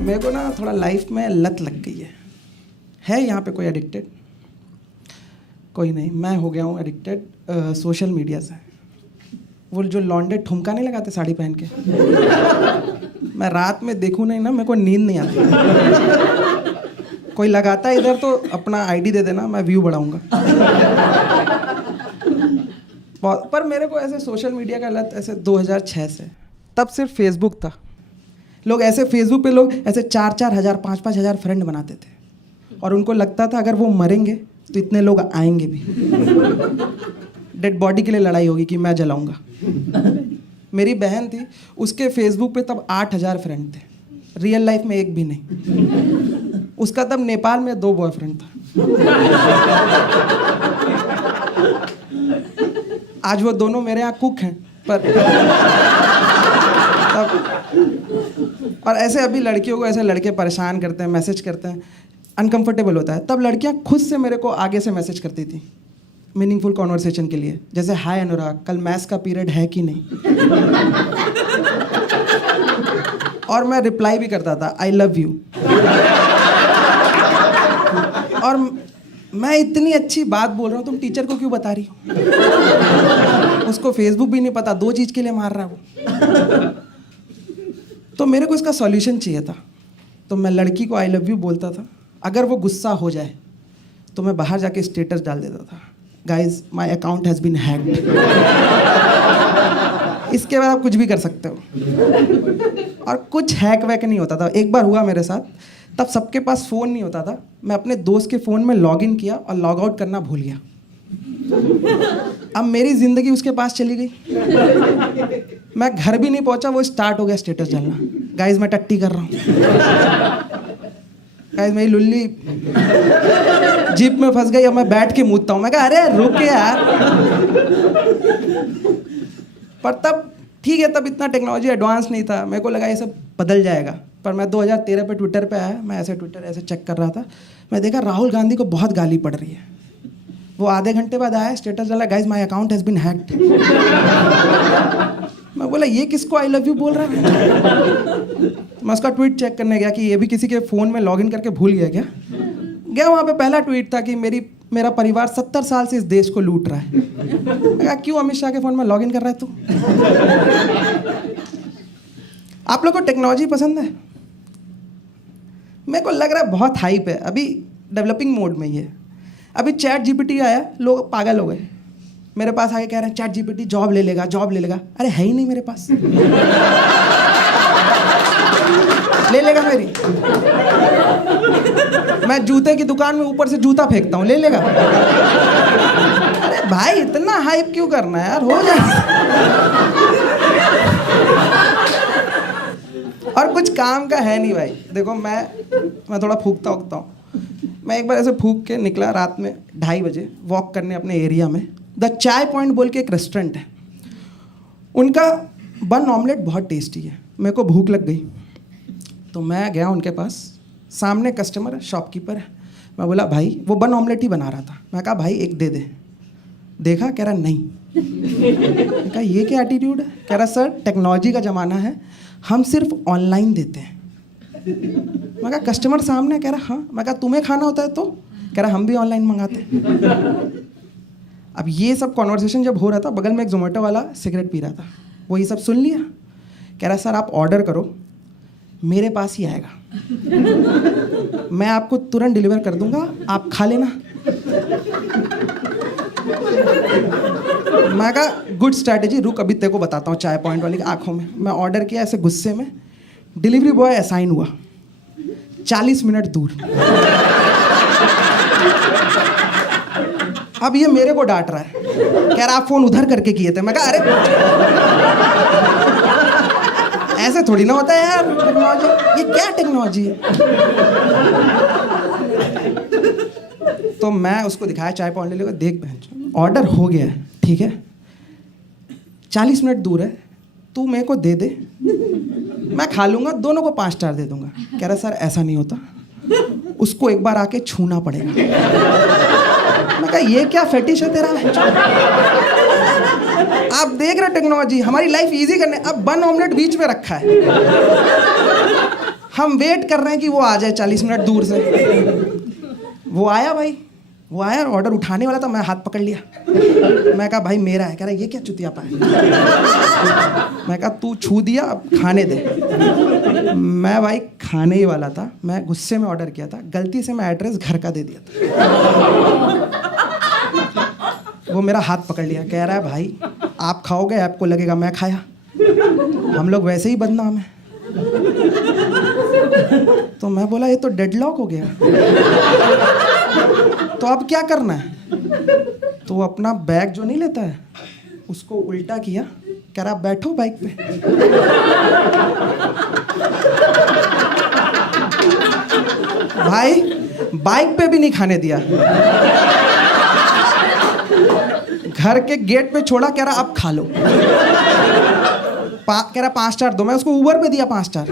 मेरे को ना थोड़ा लाइफ में लत लग गई है यहाँ पे कोई एडिक्टेड? कोई नहीं, मैं हो गया हूँ एडिक्टेड सोशल मीडिया से। वो जो लौंडे ठुमका नहीं लगाते साड़ी पहन के, मैं रात में देखूँ नहीं ना, मेरे को नींद नहीं आती। कोई लगाता है इधर तो अपना आईडी दे देना, मैं व्यू बढ़ाऊंगा। पर मेरे को ऐसे सोशल मीडिया का लत ऐसे 2006 से, तब सिर्फ फेसबुक था। लोग ऐसे फेसबुक पे लोग ऐसे 4-4 हज़ार 5-5 हज़ार फ्रेंड बनाते थे और उनको लगता था अगर वो मरेंगे तो इतने लोग आएंगे भी। डेड बॉडी के लिए लड़ाई होगी कि मैं जलाऊंगा। मेरी बहन थी, उसके फेसबुक पे तब 8,000 फ्रेंड थे, रियल लाइफ में एक भी नहीं। उसका तब नेपाल में 2 बॉयफ्रेंड था। आज वो दोनों मेरे यहाँ कुक हैं, पर तब। और ऐसे अभी लड़कियों को ऐसे लड़के परेशान करते हैं, मैसेज करते हैं, अनकंफर्टेबल होता है। तब लड़कियाँ खुद से मेरे को आगे से मैसेज करती थी मीनिंगफुल कॉन्वर्सेशन के लिए, जैसे हाय अनुराग, कल मैथ्स का पीरियड है कि नहीं। और मैं रिप्लाई भी करता था आई लव यू। और मैं इतनी अच्छी बात बोल रहा हूँ, तुम टीचर को क्यों बता रही हो? उसको फेसबुक भी नहीं पता, 2 चीज़ के लिए मार रहा है वो। तो मेरे को इसका सॉल्यूशन चाहिए था, तो मैं लड़की को आई लव यू बोलता था। अगर वो गुस्सा हो जाए तो मैं बाहर जाके स्टेटस डाल देता था, guys my account has been hacked. इसके बाद आप कुछ भी कर सकते हो। और कुछ हैक वैक नहीं होता था। एक बार हुआ मेरे साथ, तब सबके पास फ़ोन नहीं होता था, मैं अपने दोस्त के फ़ोन में लॉगिन किया और लॉग आउट करना भूल गया। अब मेरी ज़िंदगी उसके पास चली गई। मैं घर भी नहीं पहुंचा, वो स्टार्ट हो गया स्टेटस डालना, गाइज मैं टट्टी कर रहा हूँ, गाइज मेरी लुल्ली जीप में फंस गई, अब मैं बैठ के मूदता हूँ। मैं कहा अरे रुक यार। पर तब ठीक है, तब इतना टेक्नोलॉजी एडवांस नहीं था, मेरे को लगा ये सब बदल जाएगा। पर मैं 2013 पे ट्विटर पे आया, मैं ऐसे ट्विटर ऐसे चेक कर रहा था, मैं देखा राहुल गांधी को बहुत गाली पड़ रही है। वो आधे घंटे बाद आया, स्टेटस डाला, guys my account has been hacked. मैं बोला ये किसको आई लव यू बोल रहा है? मैं उसका ट्वीट चेक करने गया कि ये भी किसी के फ़ोन में लॉगिन करके भूल गया क्या। गया, वहाँ पे पहला ट्वीट था कि मेरा परिवार 70 साल से इस देश को लूट रहा है। मैं कहा क्यों अमित शाह के फ़ोन में लॉगिन कर रहा है तू? आप लोग को टेक्नोलॉजी पसंद है? मेरे को लग रहा है बहुत हाइप है, अभी डेवलपिंग मोड में ही है। अभी चैट जीपीटी आया, लोग पागल हो गए। मेरे पास आके कह रहे हैं चैट जीपीटी जॉब ले लेगा, जॉब ले लेगा। अरे है ही नहीं मेरे पास। ले लेगा मेरी? मैं जूते की दुकान में ऊपर से जूता फेंकता हूँ, ले लेगा? अरे भाई इतना हाइप क्यों करना है यार, हो जाए। और कुछ काम का है नहीं भाई। देखो मैं थोड़ा फूकता उगता हूँ। मैं एक बार ऐसे फूक के निकला रात में 2:30 बजे वॉक करने अपने एरिया में। द चाय पॉइंट बोल के एक रेस्टोरेंट है, उनका बन ऑमलेट बहुत टेस्टी है। मेरे को भूख लग गई तो मैं गया उनके पास। सामने कस्टमर है, शॉपकीपर है। मैं बोला भाई, वो बन ऑमलेट ही बना रहा था। मैं कहा भाई एक दे दे। देखा, कह रहा नहीं। मैं कहा ये क्या एटीट्यूड है? कह रहा सर टेक्नोलॉजी का ज़माना है, हम सिर्फ ऑनलाइन देते हैं। मैं कहा कस्टमर सामने? कह रहा हाँ। मैं कहा तुम्हें खाना होता है तो? कह रहा हम भी ऑनलाइन मंगाते हैं। अब ये सब कॉन्वर्सेशन जब हो रहा था, बगल में एक जोमेटो वाला सिगरेट पी रहा था, वो ये सब सुन लिया। कह रहा सर आप ऑर्डर करो, मेरे पास ही आएगा, मैं आपको तुरंत डिलीवर कर दूंगा, आप खा लेना। मैं कहा गुड स्ट्रैटेजी, रुक अभी तेरे को बताता हूँ चाय पॉइंट वाली की आंखों में। मैं ऑर्डर किया ऐसे गुस्से में, डिलीवरी बॉय असाइन हुआ 40 मिनट दूर। अब ये मेरे को डांट रहा है, कह रहा आप फोन उधर करके किए थे। मैं कहा अरे ऐसे थोड़ी ना होता है यार टेक्नोलॉजी, ये क्या टेक्नोलॉजी है? तो मैं उसको दिखाया चाय पॉइंट ले, देख बहन ऑर्डर हो गया है, ठीक है 40 मिनट दूर है, तू मेरे को दे दे, मैं खा लूंगा, दोनों को 5 स्टार दे दूंगा। कह रहा सर ऐसा नहीं होता, उसको एक बार आके छूना पड़ेगा। मैं कहा ये क्या फेटिश है तेरा? आप देख रहे टेक्नोलॉजी हमारी लाइफ इजी करने, अब बन ऑमलेट बीच में रखा है। हम वेट कर रहे हैं कि वो आ जाए 40 मिनट दूर से। वो आया भाई, वो आया, ऑर्डर उठाने वाला था, मैं हाथ पकड़ लिया। मैं कहा भाई मेरा है। कह रहा ये क्या चुतिया पा है। मैं कहा तू छू दिया, अब खाने दे। मैं भाई खाने ही वाला था, मैं गुस्से में ऑर्डर किया था, गलती से मैं एड्रेस घर का दे दिया था। वो मेरा हाथ पकड़ लिया, कह रहा है भाई आप खाओगे, आपको लगेगा मैं खाया, हम लोग वैसे ही बदनाम हैं। तो मैं बोला ये तो डेडलॉक हो गया, तो अब क्या करना है। तो वो अपना बैग जो नहीं लेता है उसको उल्टा किया, कह रहा बैठो बाइक पे। भाई बाइक पे भी नहीं खाने दिया, घर के गेट पे छोड़ा, कह रहा अब खा लो। कह रहा 5 स्टार दो, मैं उसको उबर पे दिया 5 स्टार।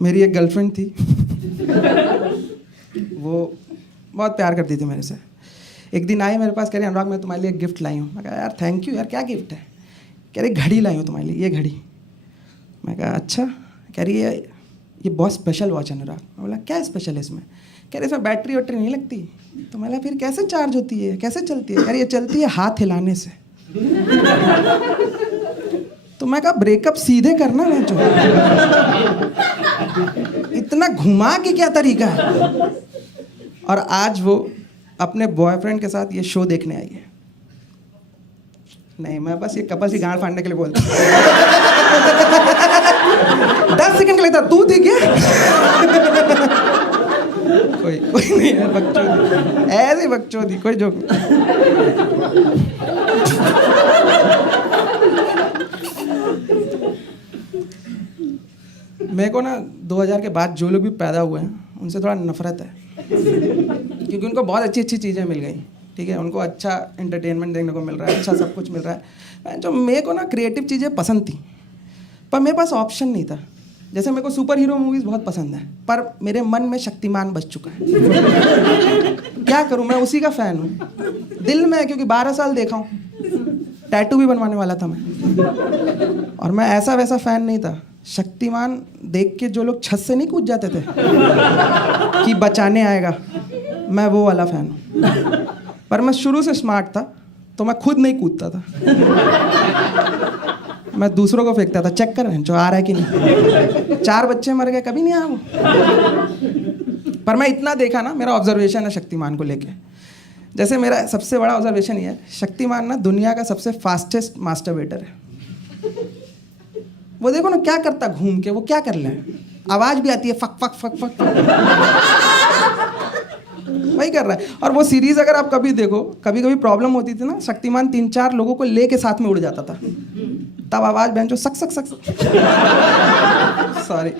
मेरी एक गर्लफ्रेंड थी, वो बहुत प्यार करती थी मेरे से। एक दिन आई मेरे पास, कह रही अनुराग मैं तुम्हारे लिए एक गिफ्ट लाई हूँ। मैं कहा यार थैंक यू यार, क्या गिफ्ट है। कह रही घड़ी लाई हूँ तुम्हारे लिए, ये घड़ी। मैं कहा अच्छा। कह रही ये बहुत स्पेशल वॉच है अनुराग। मैं बोला क्या स्पेशल है इसमें। कह रही इसमें बैटरी वैटरी नहीं लगती। तो मैं फिर कैसे चार्ज होती है, कैसे चलती है। कह रही ये चलती है हाथ हिलाने से। तो मैं कहा ब्रेकअप सीधे करना है जो, इतना घुमा के क्या तरीका है। और आज वो अपने बॉयफ्रेंड के साथ ये शो देखने आई है। नहीं मैं बस ये कपल की गांड फाड़ने के लिए बोलता। 10 सेकंड के लिए था, तू थी क्या। कोई नहीं है, बकचोदी ऐसी बकचोदी, कोई जोक नहीं। मेरे को ना 2000 के बाद जो लोग भी पैदा हुए हैं उनसे थोड़ा नफरत है, क्योंकि उनको बहुत अच्छी अच्छी चीज़ें मिल गई। ठीक है, उनको अच्छा एंटरटेनमेंट देखने को मिल रहा है, अच्छा सब कुछ मिल रहा है। जो मेरे को ना क्रिएटिव चीज़ें पसंद थी, पर मेरे पास ऑप्शन नहीं था। जैसे मेरे को सुपर हीरो मूवीज़ बहुत पसंद है, पर मेरे मन में शक्तिमान बच चुका है। क्या करूं, मैं उसी का फ़ैन हूँ दिल में, क्योंकि 12 साल देखा हूँ। टैटू भी बनवाने वाला था मैं, और मैं ऐसा वैसा फ़ैन नहीं था। शक्तिमान देख के जो लोग छत से नहीं कूद जाते थे कि बचाने आएगा, मैं वो वाला फ़ैन हूँ। पर मैं शुरू से स्मार्ट था, तो मैं खुद नहीं कूदता था, मैं दूसरों को फेंकता था। चेक कर जो आ रहा है कि नहीं। 4 बच्चे मर गए, कभी नहीं आया वो। पर मैं इतना देखा ना, मेरा ऑब्जर्वेशन है शक्तिमान को लेके। जैसे मेरा सबसे बड़ा ऑब्जर्वेशन ये है, शक्तिमान ना दुनिया का सबसे फास्टेस्ट मास्टरबेटर है। वो देखो ना क्या करता घूम के, वो क्या कर ले, आवाज़ भी आती है फक फक फक फक, वही कर रहा है। और वो सीरीज़ अगर आप कभी देखो, कभी कभी प्रॉब्लम होती थी ना, शक्तिमान 3-4 लोगों को लेके साथ में उड़ जाता था, तब आवाज़ बहन जो सक सक सक सॉरी।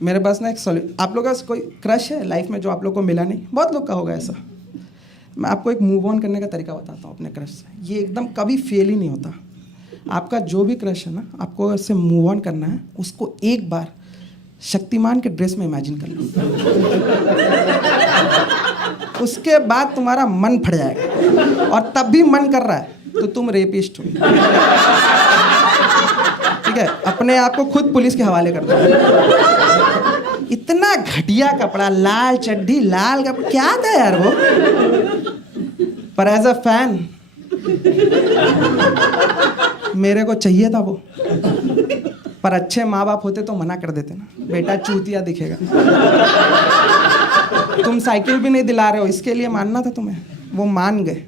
मेरे पास ना एक आप लोगों का कोई क्रश है लाइफ में जो आप लोग को मिला नहीं? बहुत लोग का होगा ऐसा। मैं आपको एक मूव ऑन करने का तरीका बताता हूँ अपने क्रश से। ये एकदम कभी फेल ही नहीं होता। आपका जो भी क्रश है ना, आपको उससे मूव ऑन करना है, उसको एक बार शक्तिमान के ड्रेस में इमेजिन कर लो। उसके बाद तुम्हारा मन फट जाएगा, और तब भी मन कर रहा है तो तुम रेपिस्ट हो। ठीक है, अपने आप को खुद पुलिस के हवाले कर दो। इतना घटिया कपड़ा, लाल चड्डी, लाल कपड़ा, क्या था यार वो। पर एज अ फैन मेरे को चाहिए था वो। पर अच्छे माँ बाप होते तो मना कर देते ना, बेटा चूतिया दिखेगा, तुम साइकिल भी नहीं दिला रहे हो, इसके लिए मानना था तुम्हें। वो मान गए,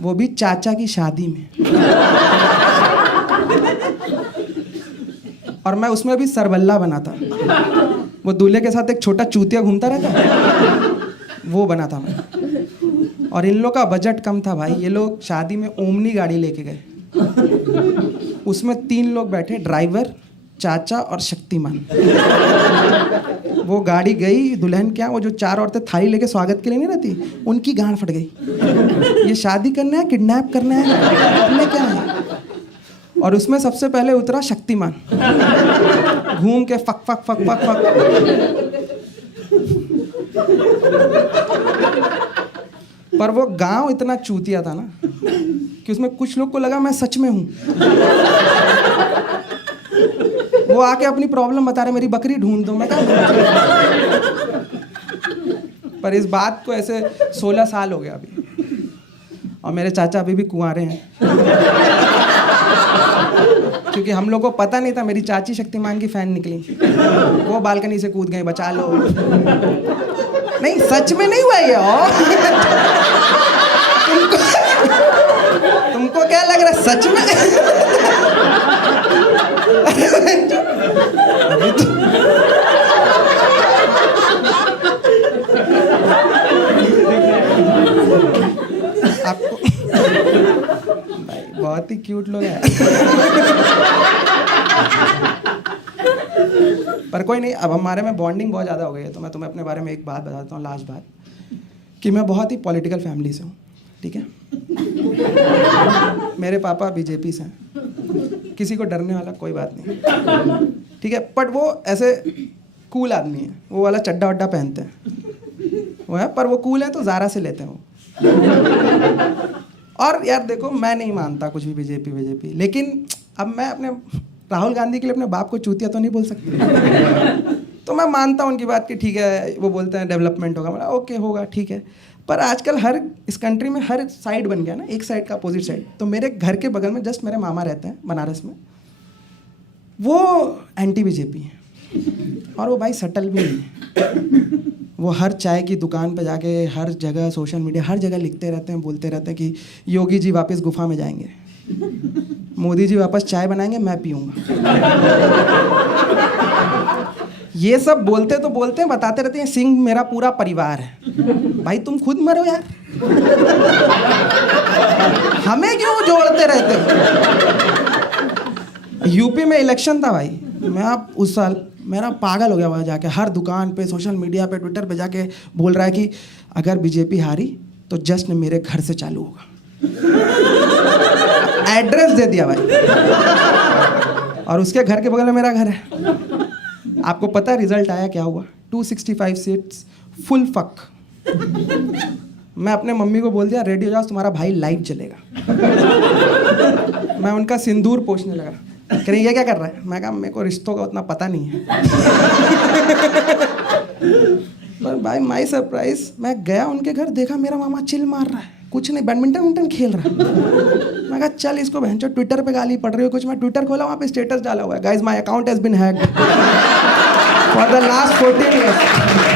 वो भी चाचा की शादी में। और मैं उसमें भी सरबल्ला बना था। वो दूल्हे के साथ एक छोटा चूतिया घूमता रहता, वो बना था मैं। और इन लोग का बजट कम था भाई, ये लोग शादी में ओमनी गाड़ी लेके गए। उसमें 3 लोग बैठे, ड्राइवर, चाचा और शक्तिमान। वो गाड़ी गई दुल्हन के यहाँ, वो जो 4 औरतें थाली लेके स्वागत के लिए नहीं रहती, उनकी गांड फट गई। ये शादी करना है, किडनैप करना है, करने क्या है। और उसमें सबसे पहले उतरा शक्तिमान, घूम के fuck fuck fuck fuck fuck. पर वो गांव इतना चूतिया था ना कि उसमें कुछ लोग को लगा मैं सच में हूँ। वो आके अपनी प्रॉब्लम बता रहे, मेरी बकरी ढूंढ दो। मैं कहा पर इस बात को ऐसे 16 साल हो गया अभी, और मेरे चाचा अभी भी कुंवारे हैं। क्योंकि हम लोग को पता नहीं था मेरी चाची शक्तिमान की फैन निकली, वो बालकनी से कूद गई, बचा लो। नहीं सच में नहीं हुआ ये। और तुमको क्या लग रहा है सच में? आपको भाई बहुत ही क्यूट लोग हैं। पर कोई नहीं, अब हमारे में बॉन्डिंग बहुत ज़्यादा हो गई है। तो मैं तुम्हें अपने बारे में एक बात बताता हूँ, लास्ट बात, कि मैं बहुत ही पॉलिटिकल फैमिली से हूँ, ठीक है। मेरे पापा बीजेपी से हैं, किसी को डरने वाला कोई बात नहीं, ठीक है। बट वो ऐसे कूल आदमी है, वो वाला चड्डा वड्डा पहनते हैं वो है, पर वो कूल है तो ज़ारा से लेते हैं वो। और यार देखो, मैं नहीं मानता कुछ भी बीजेपी, लेकिन अब मैं अपने राहुल गांधी के लिए अपने बाप को चूतिया तो नहीं बोल सकती। तो मैं मानता हूँ उनकी बात कि ठीक है, वो बोलते हैं डेवलपमेंट होगा, मतलब ओके होगा, ठीक है। पर आजकल हर इस कंट्री में हर साइड बन गया ना, एक साइड का अपोजिट साइड। तो मेरे घर के बगल में जस्ट मेरे मामा रहते हैं बनारस में, वो एंटी बीजेपी है, और वो भाई सटल भी नहीं है। वो हर चाय की दुकान पे जाके हर जगह सोशल मीडिया हर जगह लिखते रहते हैं, बोलते रहते हैं कि योगी जी वापस गुफा में जाएंगे, मोदी जी वापस चाय बनाएंगे, मैं पीऊँगा। ये सब बोलते तो बोलते हैं, बताते रहते हैं सिंह मेरा पूरा परिवार है। भाई तुम खुद मरो यार, हमें क्यों जोड़ते रहते हो? यूपी में इलेक्शन था भाई, मैं उस साल मेरा पागल हो गया वहाँ जाके, हर दुकान पे सोशल मीडिया पे ट्विटर पे जाके बोल रहा है कि अगर बीजेपी हारी तो जश्न मेरे घर से चालू होगा। एड्रेस दे दिया भाई, और उसके घर के बगल में मेरा घर है। आपको पता है रिजल्ट आया क्या हुआ? 265 सीट्स, फुल फक। मैं अपने मम्मी को बोल दिया रेडी हो जाओ, तुम्हारा भाई लाइव चलेगा। मैं उनका सिंदूर पोंछने लगा, कह रही ये क्या कर रहा है? मैं कहा मेरे को रिश्तों का उतना पता नहीं है। पर भाई माई सरप्राइज, मैं गया उनके घर, देखा मेरा मामा चिल मार रहा है, कुछ नहीं, बैडमिंटन खेल रहा है। मैं कहा चल इसको बहनचोद ट्विटर पे गाली पड़ रही हो कुछ। मैं ट्विटर खोला, वहाँ पे स्टेटस डाला हुआ है, guys my account has been hacked for the last 14 years।